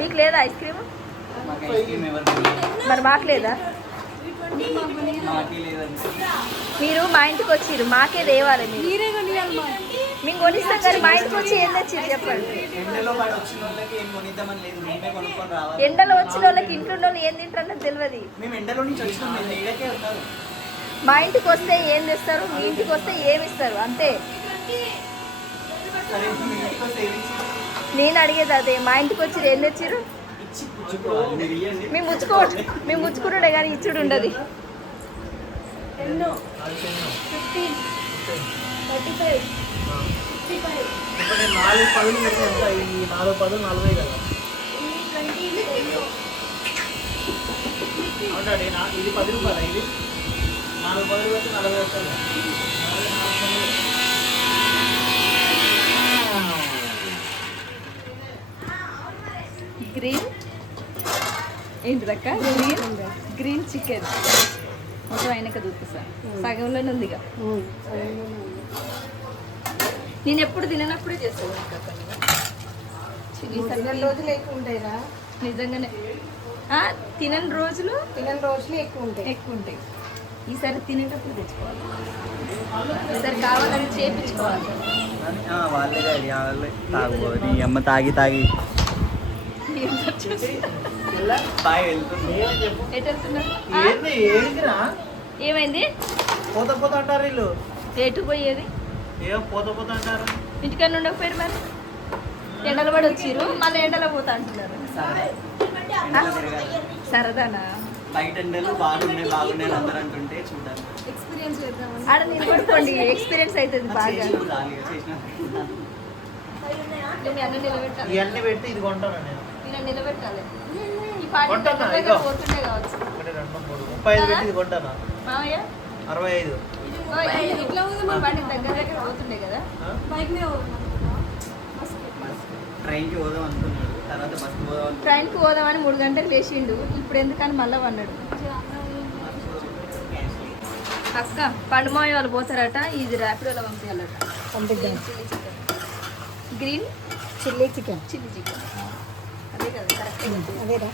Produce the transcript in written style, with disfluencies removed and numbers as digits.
మీకు లేదా ice cream? మరి మాకు లేదా? మీరు మా ఇంటికి వచ్చిర్రు, మాకే తేవాలి. మేము కొనిస్తాం కానీ మా ఇంటికి వచ్చి ఏం తెచ్చి చెప్పండి. ఎండలో వచ్చిన వాళ్ళకి ఇంట్లో వాళ్ళు ఏం తింటారో తెలియదు. మా ఇంటికి వస్తే ఏం తెస్తారు, మీ ఇంటికి వస్తే ఏమి ఇస్తారు అంతే. నేను అడిగేది అదే, మా ఇంటికి వచ్చి ఏం తెచ్చిర్రు? మేము ముచ్చుకుంటుండే కానీ ఇచ్చుడు ఉండదు. ఇది 10 రూపాయలు, ఇది 4 10 పెట్టి 40 వస్తుంది. గ్రీన్ ఏంటిదక్క? గ్రీన్ చికెన్ మొత్తం అయినాక చూపిస్తా. సగంలోనే ఉంది. నేను ఎప్పుడు తిననప్పుడే చేస్తాను. రోజులు ఎక్కువ ఉంటాయిరా నిజంగానే. తినని రోజులు ఎక్కువ ఉంటాయి. ఈసారి తినేటప్పుడు తెచ్చుకోవాలి. ఈసారి కావాలని చేయించుకోవాలి. అమ్మ తాగి తాగి ఏమైంది? పోతా పోతా అంటారు వీళ్ళు. ఎటు పోయేది? ఏం పోతా పోతా అంటారు. ఇంటికన్నా ఉండకపోయారు మరి. ఎండలు పడి వచ్చిర్రు, మళ్ళీ ఎండలో పోతా అంటున్నారు. సరదానా? బయట ఎండలు బాగున్నాయి అందరూ అంటుంటే చూడాలి. ఆడ నిలబడుకోండి, ఎక్స్పీరియన్స్ అవుతుంది బాగా. ఇవన్నీ పెట్టి ఇది కొంటాను నేను. నిలబెట్టాలి. ఈ పాట పోతుండే కావచ్చు. 35 పెట్టి ఇది కొంటానా? 65. బండి దగ్గర పోతుండే కదా. ట్రైన్కి పోదాం అనుకున్నాడు, తర్వాత బస్కి పోదాం. ట్రైన్కి పోదామని 3 గంటలు వేసిండు. ఇప్పుడు ఎందుకని మళ్ళీ అన్నాడు. అక్క పండుమోయ వాళ్ళు పోతారట, ఇది ర్యాపిడోలో పంపించాలట. Green chilli chicken. అదే కదా కరెక్ట్. అదేరా